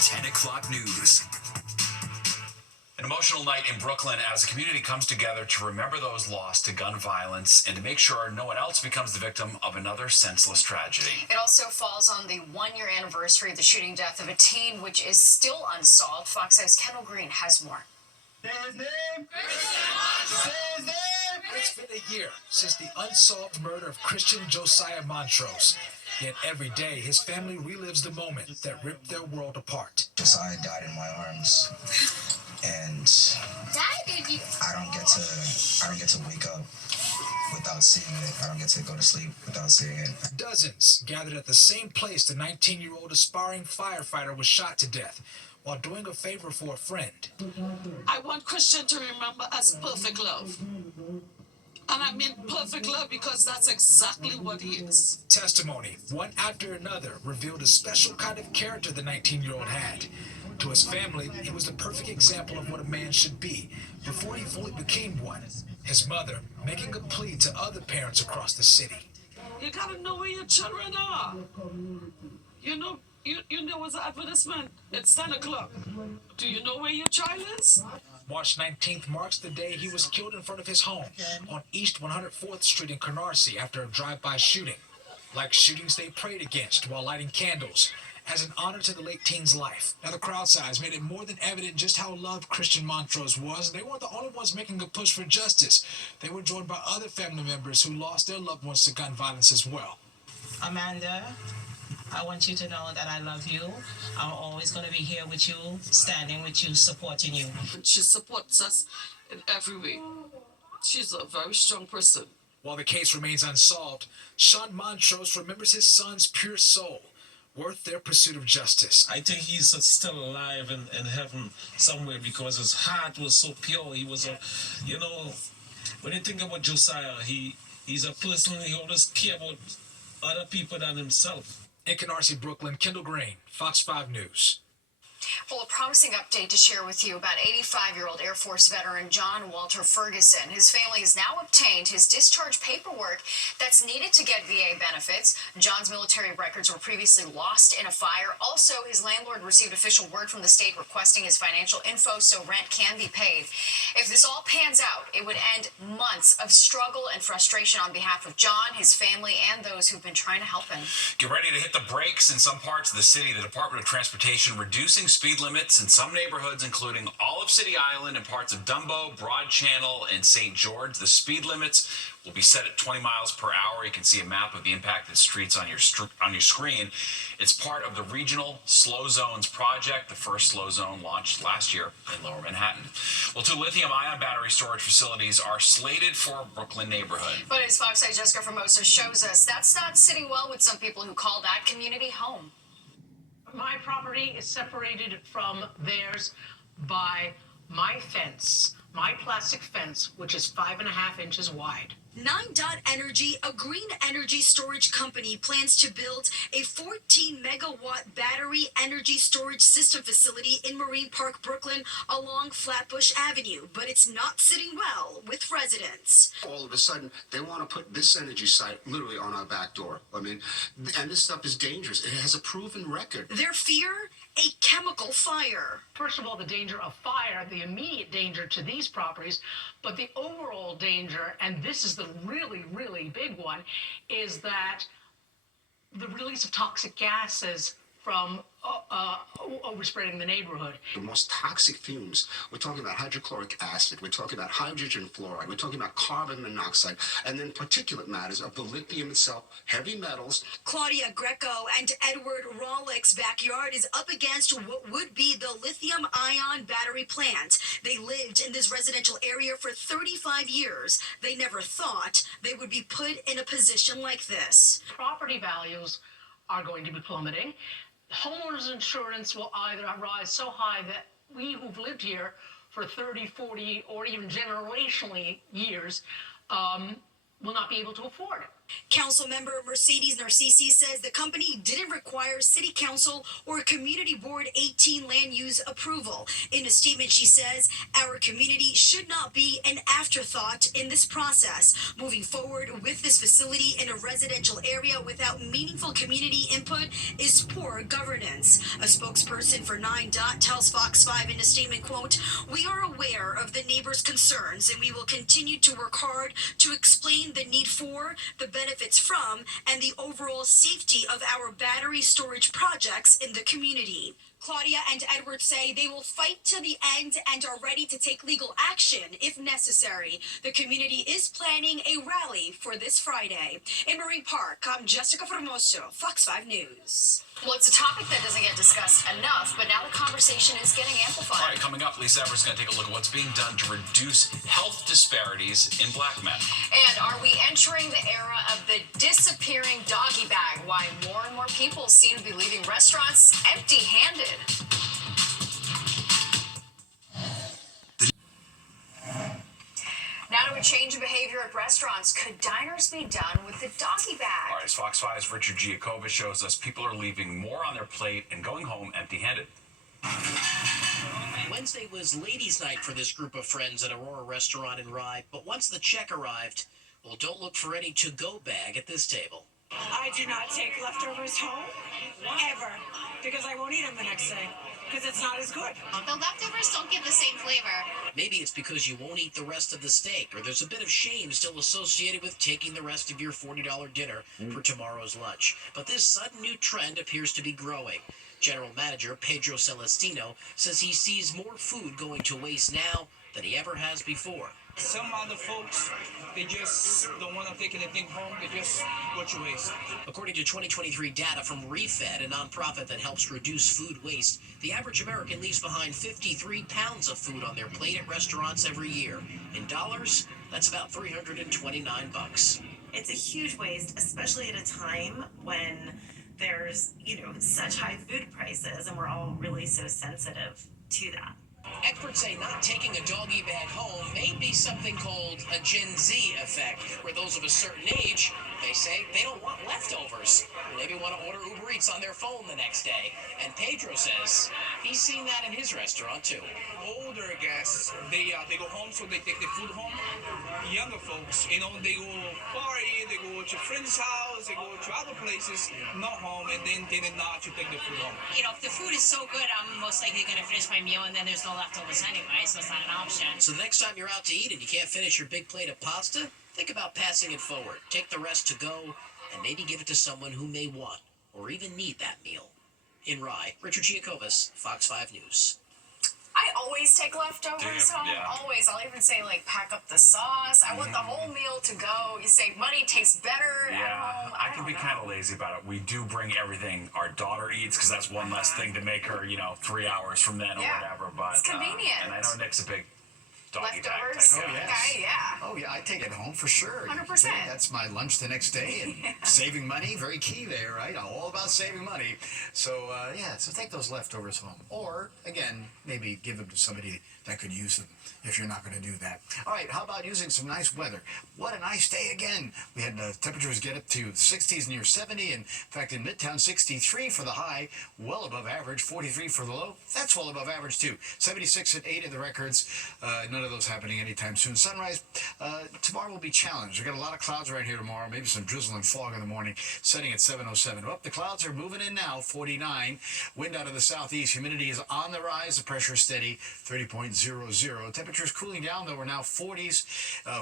10 o'clock news. An emotional night in Brooklyn as the community comes together to remember those lost to gun violence and to make sure no one else becomes the victim of another senseless tragedy. It also falls on the one-year anniversary of the shooting death of a teen, which is still unsolved. Fox 5's Kendall Green has more. Say his name! Say his name! It's been a year since the unsolved murder of Christian Josiah Montrose. Yet every day, his family relives the moment that ripped their world apart. Josiah died in my arms, and I don't get to wake up without seeing it. I don't get to go to sleep without seeing it. Dozens gathered at the same place the 19-year-old aspiring firefighter was shot to death while doing a favor for a friend. I want Christian to remember as perfect love. And I mean perfect love because that's exactly what he is. Testimony, one after another, revealed a special kind of character the 19-year-old had. To his family, he was the perfect example of what a man should be before he fully became one. His mother making a plea to other parents across the city. You gotta know where your children are. You know what's the advertisement? It's 10 o'clock. Do you know where your child is? March 19th marks the day he was killed in front of his home on East 104th Street in Canarsie after a drive-by shooting. Like shootings they prayed against while lighting candles as an honor to the late teen's life. Now the crowd size made it more than evident just how loved Christian Montrose was. They weren't the only ones making a push for justice. They were joined by other family members who lost their loved ones to gun violence as well. Amanda, I want you to know that I love you. I'm always going to be here with you, standing with you, supporting you. She supports us in every way. She's a very strong person. While the case remains unsolved, Sean Montrose remembers his son's pure soul, worth their pursuit of justice. I think he's still alive in heaven somewhere because his heart was so pure. He was when you think about Josiah, he's a person who always cared about other people than himself. In Canarsie, Brooklyn, Kendall Green, Fox 5 News. Well, a promising update to share with you about 85-year-old Air Force veteran John Walter Ferguson. His family has now obtained his discharge paperwork that's needed to get VA benefits. John's military records were previously lost in a fire. Also, his landlord received official word from the state requesting his financial info so rent can be paid. If this all pans out, it would end months of struggle and frustration on behalf of John, his family, and those who've been trying to help him. Get ready to hit the brakes in some parts of the city. The Department of Transportation reducing speed limits in some neighborhoods, including all of City Island and parts of Dumbo, Broad Channel, and St. George. The speed limits will be set at 20 miles per hour. You can see a map of the impacted streets on your screen. It's part of the Regional Slow Zones project. The first slow zone launched last year in Lower Manhattan. Well, 2 lithium-ion battery storage facilities are slated for a Brooklyn neighborhood. But as Fox 8's Jessica Formosa shows us, that's not sitting well with some people who call that community home. My property is separated from theirs by my fence, my plastic fence, which is 5.5 inches wide. 9-Dot Energy, a green energy storage company, plans to build a 14-megawatt battery energy storage system facility in Marine Park, Brooklyn, along Flatbush Avenue. But it's not sitting well with residents. All of a sudden, they want to put this energy site literally on our back door. I mean, and this stuff is dangerous. It has a proven record. Their fear? A chemical fire. First of all, the danger of fire, the immediate danger to these properties, but the overall danger, and this is the really, really big one, is that the release of toxic gases from overspreading the neighborhood. The most toxic fumes, we're talking about hydrochloric acid, we're talking about hydrogen fluoride, we're talking about carbon monoxide, and then particulate matters of the lithium itself, heavy metals. Claudia Greco and Edward Rawlick's backyard is up against what would be the lithium-ion battery plant. They lived in this residential area for 35 years. They never thought they would be put in a position like this. Property values are going to be plummeting. Homeowners insurance will either rise so high that we who've lived here for 30, 40, or even generationally years will not be able to afford it. Councilmember Mercedes Narcisi says the company didn't require City Council or Community Board 18 land use approval. In a statement, she says, our community should not be an afterthought in this process. Moving forward with this facility in a residential area without meaningful community input is poor governance. A spokesperson for 9DOT tells Fox 5 in a statement, quote, we are aware of the neighbors' concerns and we will continue to work hard to explain the need for, the benefits from, and the overall safety of our battery storage projects in the community. Claudia and Edward say they will fight to the end and are ready to take legal action if necessary. The community is planning a rally for this Friday. In Marine Park, I'm Jessica Formoso, Fox 5 News. Well, it's a topic that doesn't get discussed enough, but now the conversation is getting amplified. All right, coming up, Lisa Everett's going to take a look at what's being done to reduce health disparities in black men. And are we entering the era of the disappearing doggy bag? Why more and more people seem to be leaving restaurants empty-handed. Now to a change in behavior at restaurants. Could diners be done with the doggy bag? All right, as Fox 5's Richard Giacova shows us, people are leaving more on their plate and going home empty-handed. Wednesday was ladies' night for this group of friends at Aurora Restaurant in Rye, but once the check arrived, well, don't look for any to-go bag at this table. I do not take leftovers home, ever, because I won't eat them the next day, because it's not as good. The leftovers don't give the same flavor. Maybe it's because you won't eat the rest of the steak, or there's a bit of shame still associated with taking the rest of your $40 dinner for tomorrow's lunch. But this sudden new trend appears to be growing. General Manager Pedro Celestino says he sees more food going to waste now than he ever has before. Some other folks, they just don't want to take anything home. They just go to waste. According to 2023 data from ReFed, a nonprofit that helps reduce food waste, the average American leaves behind 53 pounds of food on their plate at restaurants every year. In dollars, that's about $329. It's a huge waste, especially at a time when there's, such high food prices, and we're all really so sensitive to that. Experts say not taking a doggy bag home may be something called a Gen Z effect, where those of a certain age may say they don't want leftovers. Maybe want to order Uber Eats on their phone the next day. And Pedro says he's seen that in his restaurant too. Older guests, they go home, so they take the food home. Younger folks, they go party, they go to friends' house, they go to other places, not home, and then they did not to take the food home. If the food is so good, I'm most likely going to finish my meal, and then there's no leftovers anyway, so it's not an option. So the next time you're out to eat and you can't finish your big plate of pasta, think about passing it forward. Take the rest to go, and maybe give it to someone who may want or even need that meal. In Rye, Richard Giacovas, Fox 5 News. I always take leftovers home. Yeah. Always. I'll even say, pack up the sauce. I want the whole meal to go. You save money, tastes better at home. I can be kind of lazy about it. We do bring everything our daughter eats, because that's one less thing to make her, 3 hours from then or whatever. But it's convenient. And I know Nick's a big doggy Leftovers? bag type guy. Oh, yeah, I take it home for sure. 100%. That's my lunch the next day, and saving money, very key there, right? All about saving money. So, so take those leftovers home. Or, again, maybe give them to somebody that could use them if you're not going to do that. All right, how about using some nice weather? What a nice day again. We had temperatures get up to 60s near 70, and in fact, in Midtown, 63 for the high, well above average, 43 for the low. That's well above average, too. 76 at 8 in the records. None of those happening anytime soon. Sunrise tomorrow will be challenged. We've got a lot of clouds around here tomorrow, maybe some drizzle and fog in the morning, setting at 7:07. Well, the clouds are moving in now, 49. Wind out of the southeast. Humidity is on the rise. The pressure is steady, 30.00. Temperatures cooling down, though. We're now 40s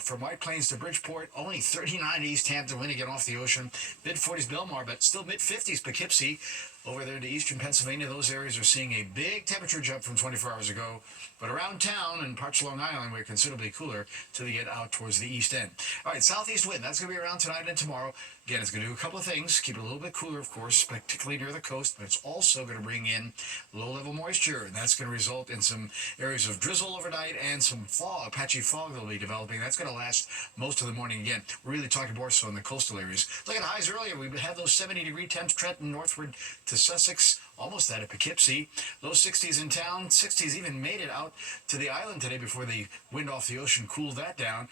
from White Plains to Bridgeport. Only 39 East Hampton, wind again off the ocean. Mid-40s Belmar, but still mid-50s Poughkeepsie. Over there to eastern Pennsylvania, those areas are seeing a big temperature jump from 24 hours ago. But around town and parts of Long Island, we're considerably cooler till they get out towards the east end. All right, southeast wind, that's going to be around tonight and tomorrow. Again, it's going to do a couple of things. Keep it a little bit cooler, of course, particularly near the coast, but it's also going to bring in low-level moisture, and that's going to result in some areas of drizzle overnight and some fog, patchy fog that will be developing. That's going to last most of the morning again. We're really talking more so in the coastal areas. Look at the highs earlier. We had those 70-degree temps, Trenton northward to Sussex, almost out of Poughkeepsie. Low 60s in town, 60s even made it out to the island today before the wind off the ocean cooled that down.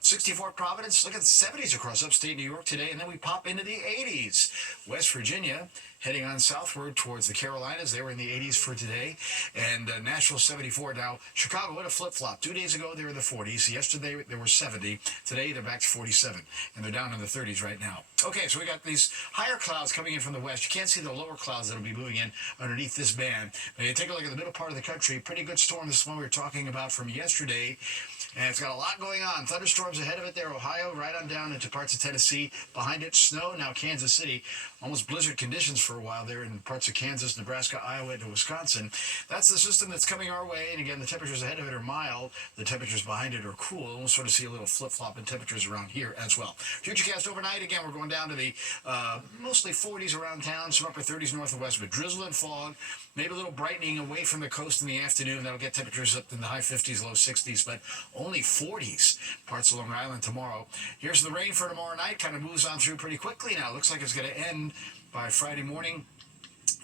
64 Providence, look at the 70s across upstate New York today, and then we pop into the 80s. West Virginia heading on southward towards the Carolinas. They were in the 80s for today. And Nashville 74. Now, Chicago, what a flip-flop. 2 days ago, they were in the 40s. Yesterday, they were 70. Today, they're back to 47. And they're down in the 30s right now. Okay, so we got these higher clouds coming in from the west. You can't see the lower clouds that will be moving in underneath this band. Now, you take a look at the middle part of the country. Pretty good storm, this one we were talking about from yesterday. And it's got a lot going on. Thunderstorms ahead of it there. Ohio, right on down into parts of Tennessee. Behind it, snow. Now, Kansas City. Almost blizzard conditions for a while there in parts of Kansas, Nebraska, Iowa, and Wisconsin. That's the system that's coming our way. And again, the temperatures ahead of it are mild. The temperatures behind it are cool. And we'll sort of see a little flip-flop in temperatures around here as well. Futurecast overnight, again, we're going down to the mostly 40s around town, some upper 30s north and west, but drizzle and fog. Maybe a little brightening away from the coast in the afternoon. That'll get temperatures up in the high 50s, low 60s, but only 40s parts of Long Island tomorrow. Here's the rain for tomorrow night. Kind of moves on through pretty quickly now. Looks like it's going to end by Friday morning.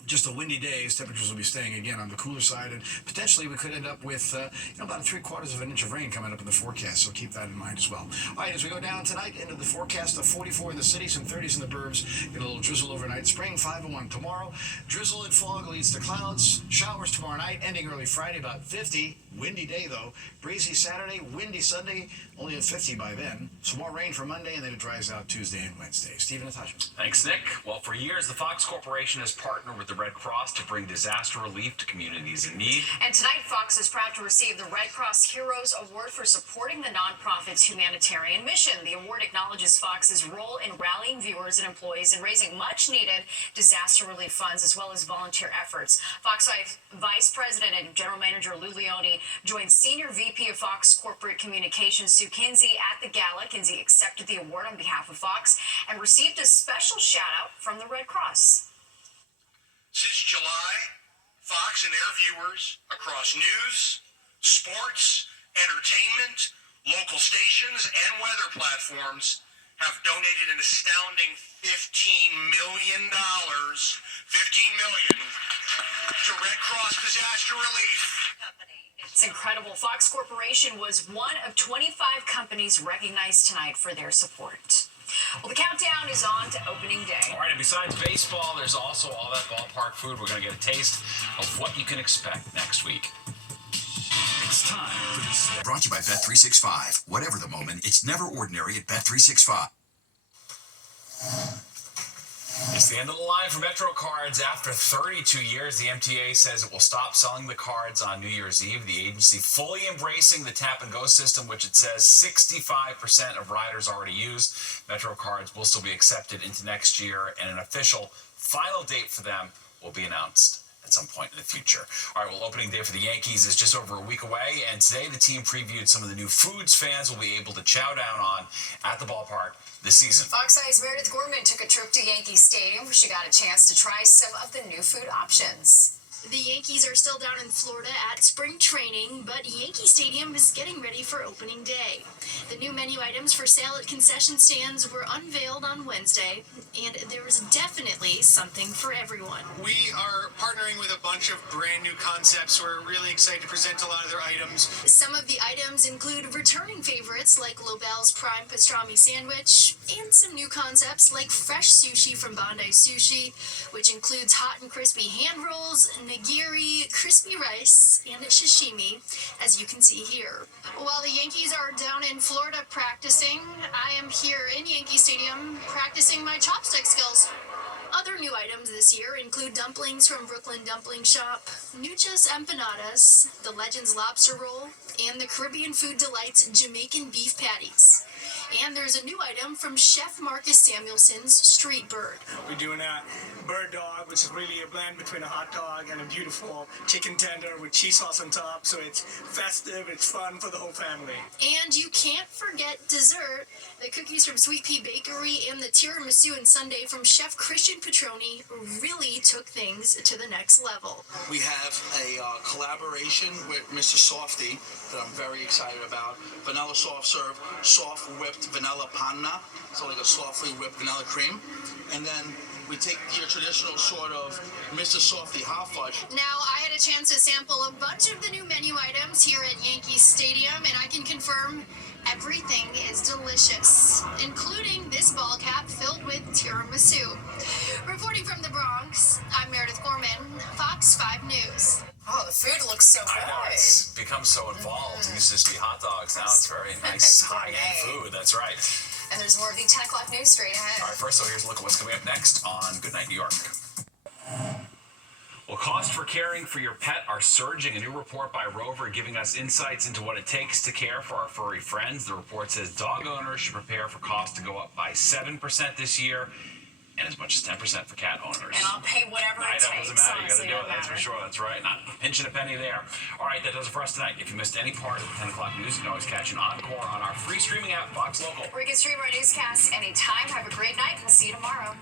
Just a windy day. Temperatures will be staying again on the cooler side, and potentially we could end up with about 3/4 of an inch of rain coming up in the forecast, so keep that in mind as well. All right, as we go down tonight into the forecast of 44 in the city, some 30s in the burbs, get a little drizzle overnight. Spring 501 tomorrow. Drizzle and fog leads to clouds. Showers tomorrow night, ending early Friday, about 50. Windy day, though. Breezy Saturday, windy Sunday, only at 50 by then. Some more rain for Monday, and then it dries out Tuesday and Wednesday. Steve and Natasha. Thanks, Nick. Well, for years, the Fox Corporation has partnered with the Red Cross to bring disaster relief to communities in need. And tonight, Fox is proud to receive the Red Cross Heroes Award for supporting the nonprofit's humanitarian mission. The award acknowledges Fox's role in rallying viewers and employees and raising much-needed disaster relief funds, as well as volunteer efforts. Fox Vice President and General Manager Lou Leone joined Senior VP of Fox Corporate Communications Sue Kinsey at the gala. Kinsey accepted the award on behalf of Fox and received a special shout-out from the Red Cross. Since July, Fox and their viewers across news, sports, entertainment, local stations, and weather platforms have donated an astounding $15 million to Red Cross Disaster Relief. It's incredible. Fox Corporation was one of 25 companies recognized tonight for their support. Well, the countdown is on to opening day. All right, and besides baseball, there's also all that ballpark food. We're going to get a taste of what you can expect next week. It's time for this. Brought to you by Bet365. Whatever the moment, it's never ordinary at Bet365. It's the end of the line for Metro Cards. After 32 years, the MTA says it will stop selling the cards on New Year's Eve. The agency fully embracing the tap-and-go system, which it says 65% of riders already use. Metro Cards will still be accepted into next year, and an official final date for them will be announced at some point in the future. All right, well, opening day for the Yankees is just over a week away, and today the team previewed some of the new foods fans will be able to chow down on at the ballpark this season. Fox 5's Meredith Gorman took a trip to Yankee Stadium where she got a chance to try some of the new food options. The Yankees are still down in Florida at spring training, but Yankee Stadium is getting ready for opening day. The new menu items for sale at concession stands were unveiled on Wednesday, and there is definitely something for everyone. We are partnering with a bunch of brand new concepts. We're really excited to present a lot of their items. Some of the items include returning favorites like Lobel's Prime Pastrami Sandwich, and some new concepts like fresh sushi from Bondi Sushi, which includes hot and crispy hand rolls, nigiri, crispy rice, and sashimi, as you can see here. While the Yankees are down in Florida practicing, I am here in Yankee Stadium practicing my chopstick skills. Other new items this year include dumplings from Brooklyn Dumpling Shop, Nucha's Empanadas, the Legends Lobster Roll, and the Caribbean Food Delights Jamaican Beef Patties. And there's a new item from Chef Marcus Samuelson's Street Bird. We're doing a bird dog, which is really a blend between a hot dog and a beautiful chicken tender with cheese sauce on top. So it's festive, it's fun for the whole family. And you can't forget dessert. The cookies from Sweet Pea Bakery and the tiramisu and sundae from Chef Christian Petroni really took things to the next level. We have a collaboration with Mr. Softy that I'm very excited about. Vanilla soft serve, soft whipped vanilla panna, so like a softly whipped vanilla cream. And then We take your traditional sort of Mr. Softy hot fudge. Now, I had a chance to sample a bunch of the new menu items here at Yankee Stadium, and I can confirm everything is delicious, including this ball cap filled with tiramisu. Reporting from the Bronx, I'm Meredith Gorman, Fox 5 News. Oh, the food looks so good. I know, it's become so involved. It used to just be hot dogs. Now it's very nice, high-end food. That's right. And there's more of the 10 o'clock news straight ahead. All right, first, so here's a look at what's coming up next on Goodnight New York. Well, costs for caring for your pet are surging. A new report by Rover giving us insights into what it takes to care for our furry friends. The report says dog owners should prepare for costs to go up by 7% this year, and as much as 10% for cat owners. And I'll pay whatever it takes. Doesn't matter. You got to Honestly, do it. no That's for matter. sure. That's right. Not pinching a penny there. All right, that does it for us tonight. If you missed any part of the 10 o'clock news, you can always catch an encore on our free streaming app, Fox Local. Where you can stream our newscasts anytime. Have a great night. We'll see you tomorrow.